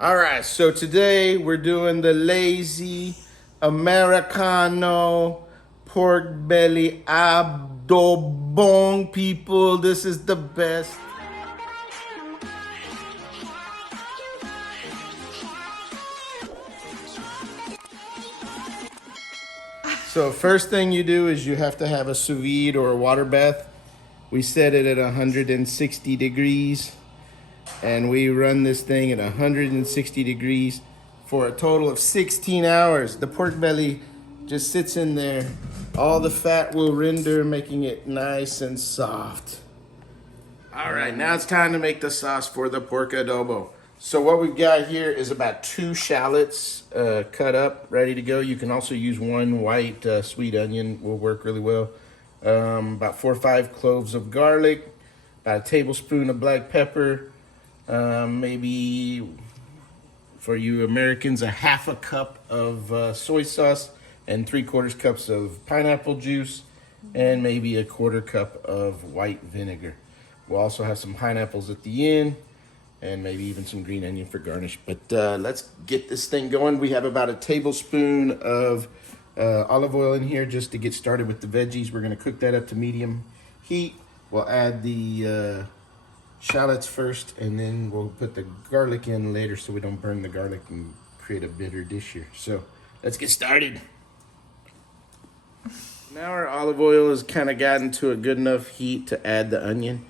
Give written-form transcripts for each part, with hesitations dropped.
All right, so today we're doing the lazy Americano pork belly Adobo, people. This is the best. So first thing you do is you have to have a sous vide or a water bath. We set it at 160 degrees and we run this thing at 160 degrees for a total of 16 hours. The pork belly just sits in there. All the fat will render, making it nice and soft. All right, now it's time to make the sauce for the pork adobo. So what we've got here is about 2 shallots cut up, ready to go. You can also use 1 white sweet onion, will work really well. About 4 or 5 cloves of garlic, about a tablespoon of black pepper, maybe for you Americans, a half a cup of soy sauce and 3/4 cups of pineapple juice, and maybe a 1/4 cup of white vinegar. We'll also have some pineapples at the end and maybe even some green onion for garnish. But let's get this thing going. We have about a tablespoon of olive oil in here just to get started with the veggies. We're gonna cook that up to medium heat. We'll add the shallots first, and then we'll put the garlic in later so we don't burn the garlic and create a bitter dish here. So let's get started. Now our olive oil has kind of gotten to a good enough heat to add the onion,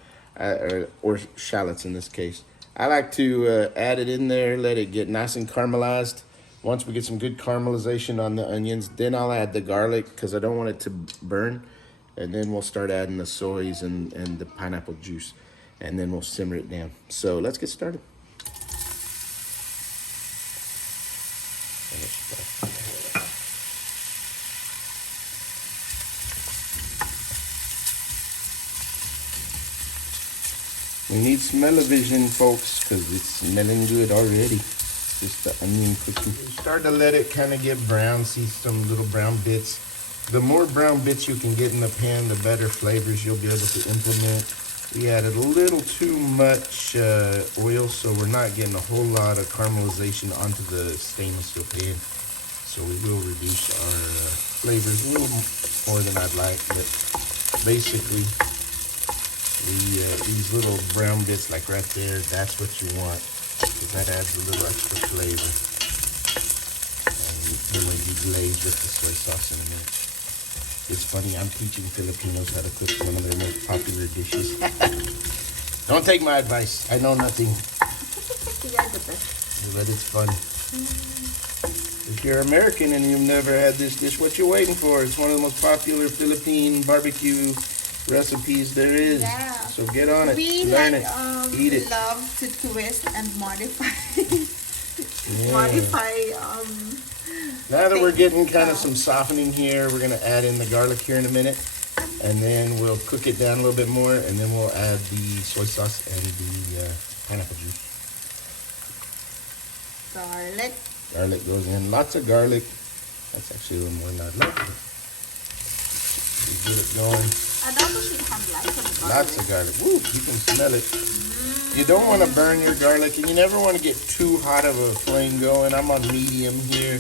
or shallots in this case. I like to add it in there, let it get nice and caramelized. Once we get some good caramelization on the onions, then I'll add the garlic because I don't want it to burn. And then we'll start adding the soys and the pineapple juice. And then we'll simmer it down. So let's get started. We need smell-o-vision, folks, because it's smelling good already. Just the onion cooking. Start to let it kind of get brown, see some little brown bits. The more brown bits you can get in the pan, the better flavors you'll be able to implement. We added a little too much oil, so we're not getting a whole lot of caramelization onto the stainless steel pan. So we will reduce our flavors a little more than I'd like, but basically, these little brown bits like right there, that's what you want, because that adds a little extra flavor. And then we deglaze with the soy sauce in a minute. It's funny, I'm teaching Filipinos how to cook one of their most popular dishes. Don't take my advice. I know nothing. But it's fun. If you're American and you've never had this dish, what you waiting for? It's one of the most popular Philippine barbecue recipes there is. Yeah. So get on it, learn it, eat it. Love to twist and modify. Now that we're getting kind of some softening here, we're gonna add in the garlic here in a minute, and then we'll cook it down a little bit more, and then we'll add the soy sauce and the pineapple juice. Garlic. Garlic goes in, lots of garlic. That's actually a little more than I'd like. We get it going. Adobo should have lots of garlic. Lots of garlic. Woo, you can smell it. You don't want to burn your garlic, and you never want to get too hot of a flame going. I'm on medium here.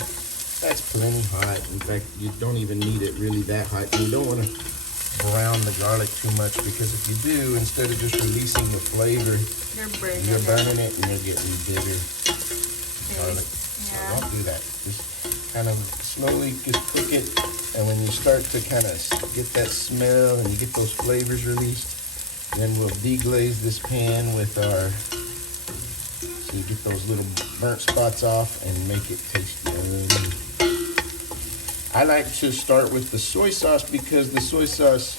That's plenty hot. In fact, you don't even need it really that hot. You don't want to brown the garlic too much, because if you do, instead of just releasing the flavor, you're burning it and you're getting bitter garlic. So don't do that. Just kind of slowly just cook it, and when you start to kind of get that smell and you get those flavors released, then we'll deglaze this pan with our, so you get those little burnt spots off and make it taste good. I like to start with the soy sauce because the soy sauce,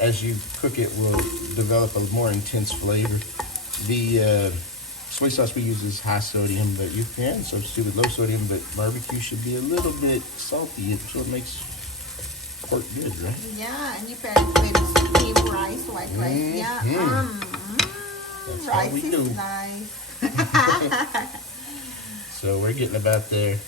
as you cook it, will develop a more intense flavor. The soy sauce we use is high sodium, but you can substitute with low sodium, but barbecue should be a little bit salty, so it makes pork good, right? Yeah, and you pair it with steamed rice, white rice. Yeah. That's Rice how we is do. nice. So we're getting about there.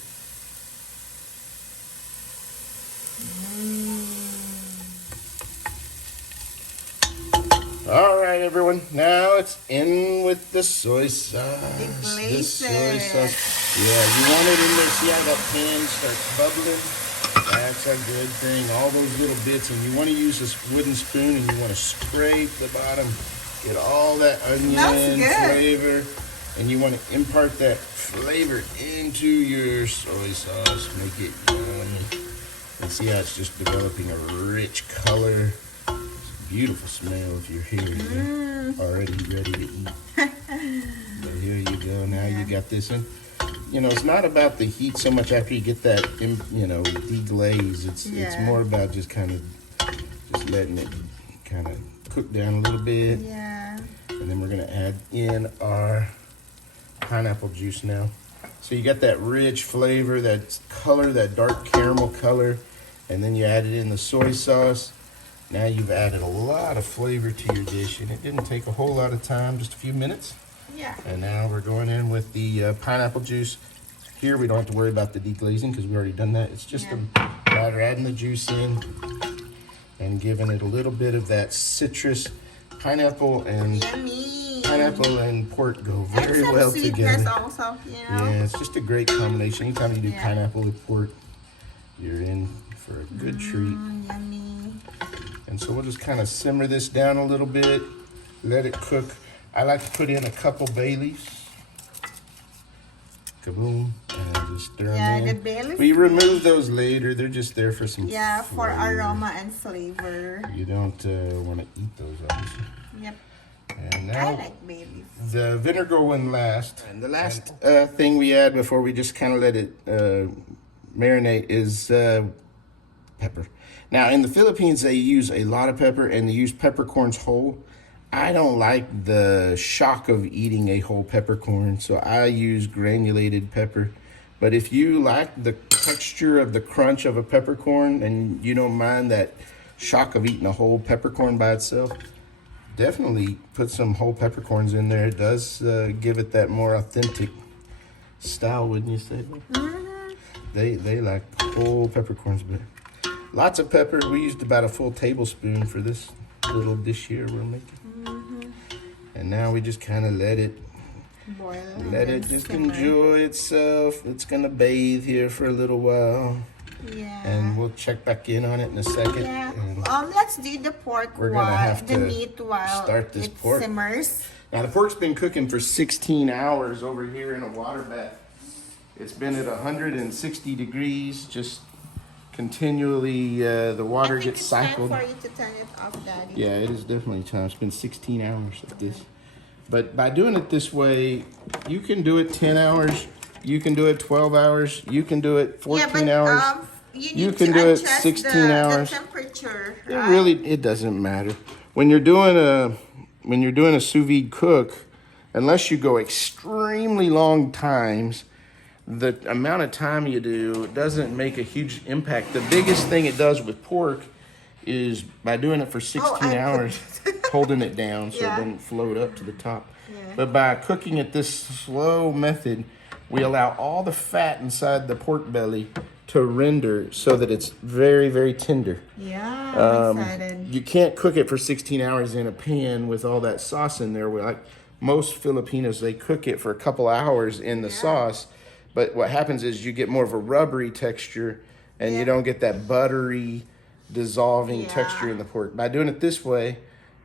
All right, right, everyone. Now it's in with the soy sauce. Deglaze soy it. sauce. Yeah, you want it in there. See how that pan starts bubbling? That's a good thing. All those little bits, and you want to use this wooden spoon, and you want to scrape the bottom, get all that onion flavor, and you want to impart that flavor into your soy sauce. Make it yummy. And see how it's just developing a rich color. Beautiful smell if you're here. Already ready to eat. But here you go. Now you got this in. You know, it's not about the heat so much after you get that, you know, deglaze. It's more about just kind of just letting it kind of cook down a little bit. Yeah. And then we're gonna add in our pineapple juice now. So you got that rich flavor, that color, that dark caramel color, and then you added in the soy sauce. Now you've added a lot of flavor to your dish, and it didn't take a whole lot of time, just a few minutes. Yeah. And now we're going in with the pineapple juice. Here we don't have to worry about the deglazing because we already done that. It's just a matter of adding the juice in and giving it a little bit of that citrus. Pineapple and pork go very well together. Also, you know? Yeah, it's just a great combination. Anytime you do pineapple with pork, you're in for a good treat. Yummy. And so we'll just kind of simmer this down a little bit, let it cook. I like to put in a couple bay leaves. Kaboom. And just stir them in. The bay leaves. We remove those later. They're just there for some for flavor. aroma and flavor. You don't want to eat those, obviously. Yep. And now I like bay leaves. the vinegar one last. And the last thing we add before we just kind of let it marinate is pepper. Now, in the Philippines, they use a lot of pepper, and they use peppercorns whole. I don't like the shock of eating a whole peppercorn, so I use granulated pepper. But if you like the texture of the crunch of a peppercorn and you don't mind that shock of eating a whole peppercorn by itself, definitely put some whole peppercorns in there. It does give it that more authentic style, wouldn't you say? They like whole peppercorns, but lots of pepper. We used about a full tablespoon for this little dish here we're making. And now we just kind of let it boil. Let it just enjoy itself. It's gonna bathe here for a little while. Yeah. And we'll check back in on it in a second. Yeah. And Let's do the pork we're gonna have the to meat while start this it pork. simmers. Now the pork's been cooking for 16 hours over here in a water bath. It's been at 160 degrees, just continually the water gets cycled. I think it's time for you to turn it off, Daddy. Yeah, it is definitely time. It's been 16 hours of this. But by doing it this way, you can do it 10 hours, you can do it 12 hours, you can do it 14 hours. You can do it 16 hours. The temperature, It doesn't matter. When you're doing a sous vide cook, unless you go extremely long times, the amount of time you do doesn't make a huge impact. The biggest thing it does with pork is by doing it for 16 hours, holding it down so it doesn't float up to the top. Yeah. But by cooking it this slow method, we allow all the fat inside the pork belly to render so that it's very, very tender. Yeah, I'm excited. You can't cook it for 16 hours in a pan with all that sauce in there. Like most Filipinos, they cook it for a couple hours in the sauce. But what happens is you get more of a rubbery texture and you don't get that buttery, dissolving texture in the pork. By doing it this way,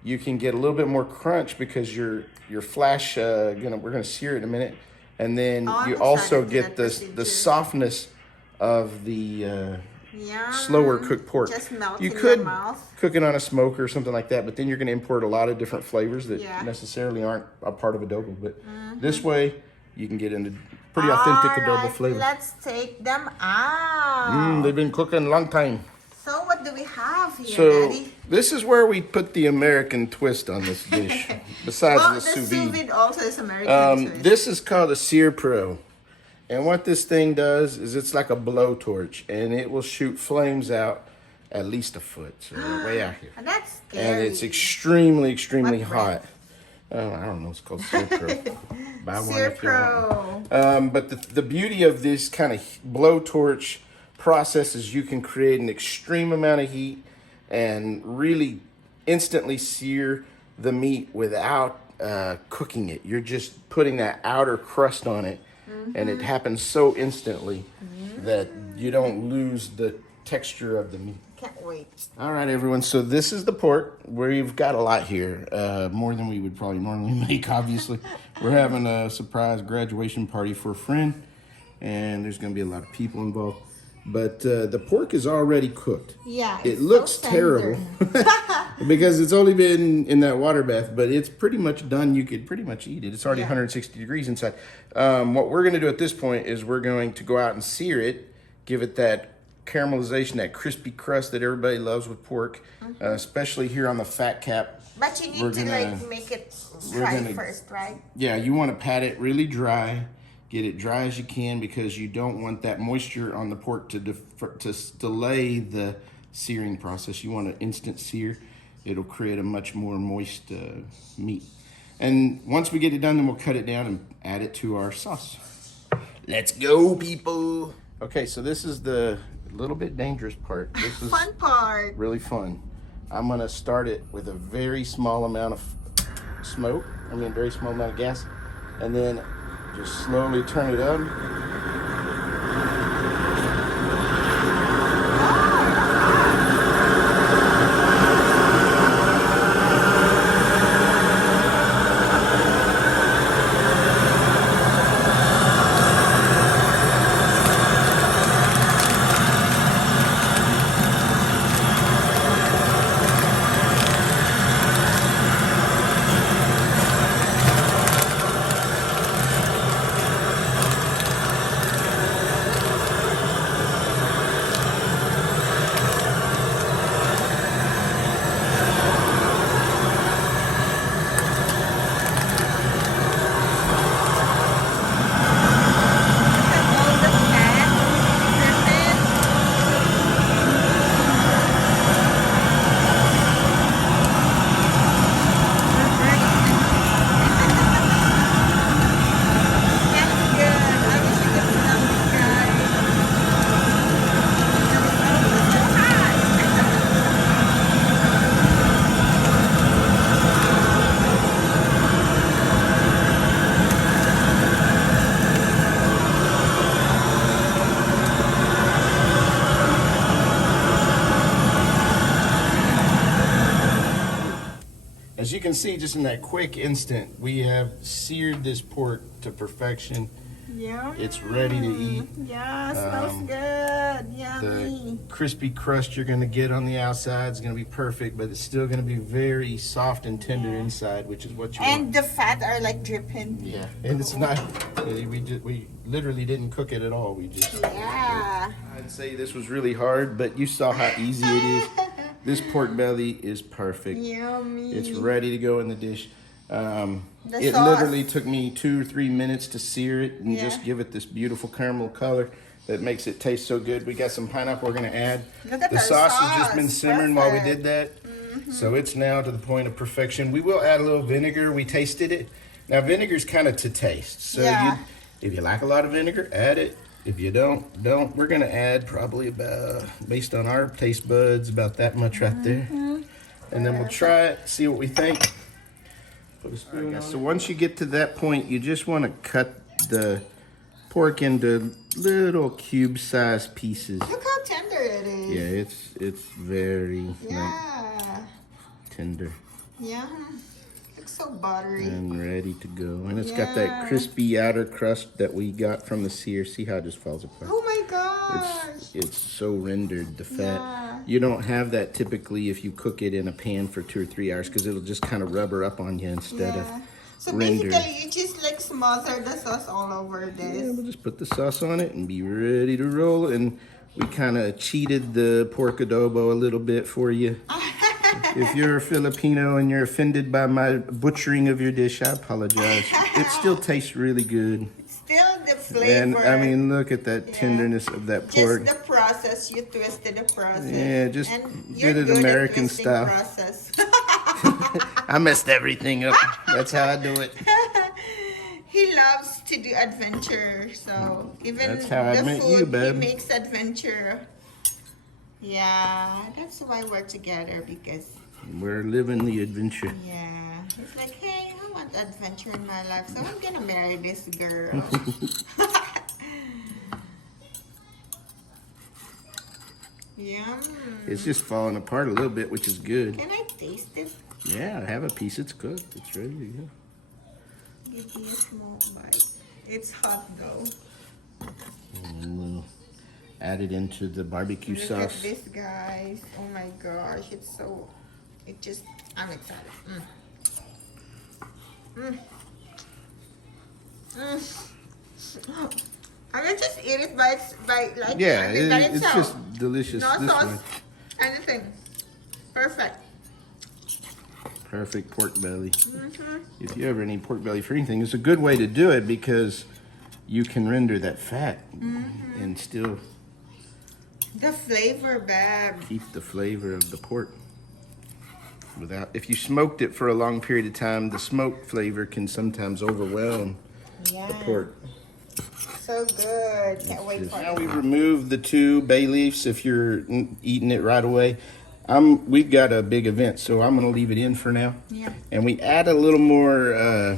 you can get a little bit more crunch because your flash, we're gonna sear it in a minute. And then you also get the softness of the slower cooked pork. Just melts you in could your mouth. cook it on a smoker or something like that, but then you're gonna import a lot of different flavors that necessarily aren't a part of adobo. But this way, you can get into pretty authentic adobo flavor. Let's take them out. They've been cooking a long time. So what do we have here, Daddy? This is where we put the American twist on this dish, besides the sous vide. Sous vide also is American twist. This is called a Sear Pro. And what this thing does is it's like a blowtorch, and it will shoot flames out at least a foot, so way out here. And that's scary. And it's extremely, extremely hot. I don't know, it's called Sear Pro. Buy one Sear if you want. Pro. But the beauty of this kind of blowtorch process is you can create an extreme amount of heat and really instantly sear the meat without cooking it. You're just putting that outer crust on it, and it happens so instantly that you don't lose the texture of the meat. Can't wait. All right, everyone. So this is the pork. We've got a lot here, more than we would probably normally make, obviously. We're having a surprise graduation party for a friend, and there's going to be a lot of people involved. But the pork is already cooked. Yeah, It it's looks so tender. terrible because it's only been in that water bath, but it's pretty much done. You could pretty much eat it. It's already 160 degrees inside. What we're going to do at this point is we're going to go out and sear it, give it that caramelization, that crispy crust that everybody loves with pork, especially here on the fat cap. But you need to like make it dry first, right? Yeah, you want to pat it really dry. Get it dry as you can because you don't want that moisture on the pork to delay the searing process. You want an instant sear. It'll create a much more moist meat. And once we get it done, then we'll cut it down and add it to our sauce. Let's go, people. Okay, so this is the little bit dangerous part. This is Fun part. really fun. I'm gonna start it with a very small amount of smoke. Very small amount of gas. And then just slowly turn it up. As you can see, just in that quick instant, we have seared this pork to perfection. Yeah. It's ready to eat. Yeah, smells good. The Yummy. crispy crust you're going to get on the outside is going to be perfect, but it's still going to be very soft and tender inside, which is what you want. And the fat are like dripping. Yeah, and it's not. We literally didn't cook it at all. We just. Yeah. I'd say this was really hard, but you saw how easy it is. This pork belly is perfect. Yummy. It's ready to go in the dish. It sauce. literally took me 2 or 3 minutes to sear it and just give it this beautiful caramel color that makes it taste so good. We got some pineapple we're gonna add. Look at The our sauce has just been simmering while we Perfect. did that. So it's now to the point of perfection. We will add a little vinegar. We tasted it. Now vinegar's kind of to taste. So if you like a lot of vinegar, add it. If you don't. We're gonna add probably about, based on our taste buds, about that much right there. And then we'll try it, see what we think. Put a spoon on. So once you get to that point, you just want to cut the pork into little cube-sized pieces. Look how tender it is. Yeah, it's very tender Yeah. Looks so buttery. and ready to go. And it's got that crispy outer crust that we got from the sear. See how it just falls apart. Oh my gosh. It's so rendered, the fat. Yeah. You don't have that typically if you cook it in a pan for 2 or 3 hours because it'll just kind of rubber up on you instead of So rendered. basically, you just like smother the sauce all over Yeah, this. we'll just put the sauce on it and be ready to roll. And we kind of cheated the pork adobo a little bit for you. If you're a Filipino and you're offended by my butchering of your dish, I apologize. It still tastes really good. Still the flavor. And I mean, look at that tenderness of that pork. Just the process. You twisted the process. Yeah, just and did it good at American twisting style. Process. I messed everything up. That's how I do it. He loves to do adventure, so even That's how I the met food you, babe. he makes adventure. Yeah, that's why we're together, because We're living the adventure. Yeah. It's like, hey, I want adventure in my life, so I'm gonna marry this girl. Yum. It's just falling apart a little bit, which is good. Can I taste it? Yeah, have a piece. It's cooked. It's ready to go. Give me a small bite. It's hot though. And we'll add it into the barbecue Look sauce. at this, guys. Oh my gosh, I'm excited. I can just eat it by like Yeah, by it's itself. just delicious. No This sauce, one. anything. Perfect. Perfect pork belly. If you ever need pork belly for anything, it's a good way to do it because you can render that fat and still The flavor, babe. keep the flavor of the pork. If you smoked it for a long period of time, the smoke flavor can sometimes overwhelm Yeah. the pork. So good. Can't wait for Now it. we remove the 2 bay leaves if you're eating it right away. We've got a big event, so I'm gonna leave it in for now. Yeah. And we add a little more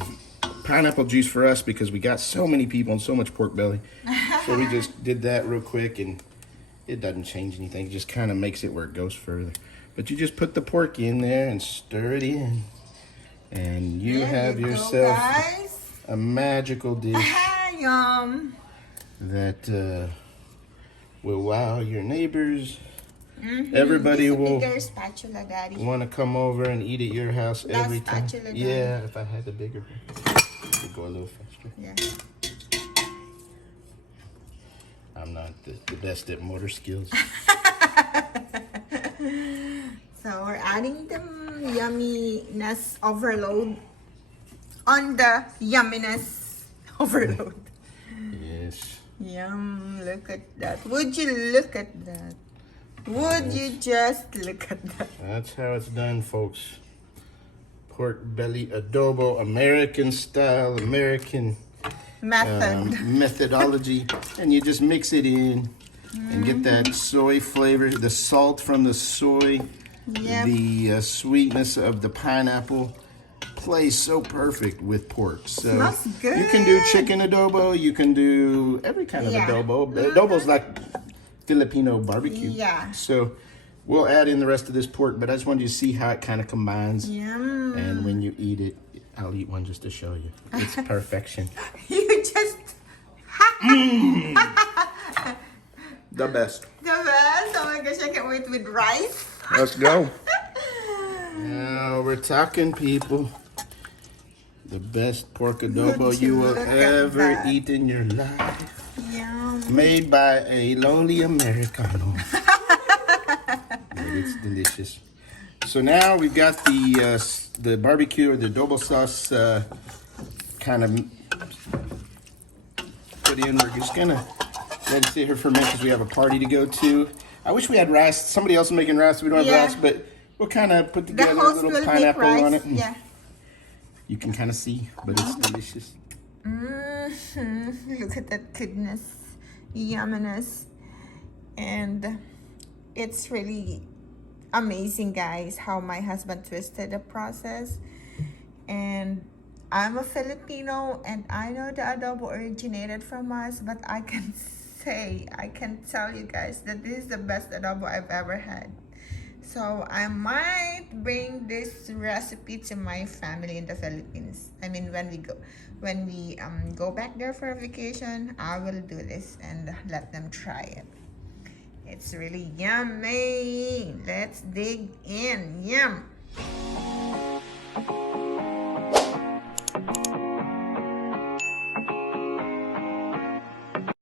pineapple juice for us because we got so many people and so much pork belly. So we just did that real quick, and it doesn't change anything. It just kind of makes it where it goes further. But you just put the pork in there and stir it in, and you There have you go, yourself guys. a magical dish Yum. that will wow your neighbors. Everybody This is a will bigger spatula, Daddy. want to come over and eat at your house That every time. spatula, Daddy. Yeah, if I had the bigger one, it would go a little faster. Yeah. I'm not the best at motor skills. So we're adding the yumminess overload on the yumminess overload. Yes. Yum, look at that. Would you look at that? Would you just look at that? That's how it's done, folks. Pork belly adobo, American style, American Method. methodology. And you just mix it in and get that soy flavor, the salt from the soy, Yep. the sweetness of the pineapple plays so perfect with pork. So Smells good. you can do chicken adobo, you can do every kind of Yeah. adobo. Adobo's like Filipino barbecue. Yeah. So we'll add in the rest of this pork, but I just wanted you to see how it kind of combines. Yum. And when you eat it, I'll eat one just to show you. It's perfection. You just The best. the best. Oh my gosh, I can't wait with rice. Let's go. Now we're talking, people. The best pork adobo Would you you will look at ever that? eat in your life. Yum. Made by a lowly Americano. But it's delicious. So now we've got the barbecue or the adobo sauce kind of put in. We're just gonna let it sit here for a minute because we have a party to go to. I wish we had rice. Somebody else is making rice. We don't have Yeah. rice, but we'll kind of put The together a host little will make pineapple rice. on it. And Yeah. you can kind of see, but it's delicious. Look at that goodness, yumminess, and it's really amazing, guys, how my husband twisted the process. And I'm a Filipino, and I know the adobo originated from us, but I can tell you guys that this is the best adobo I've ever had. So I might bring this recipe to my family in the Philippines. I mean, when we go back there for a vacation, I will do this and let them try it. It's really yummy. Let's dig in. Yum.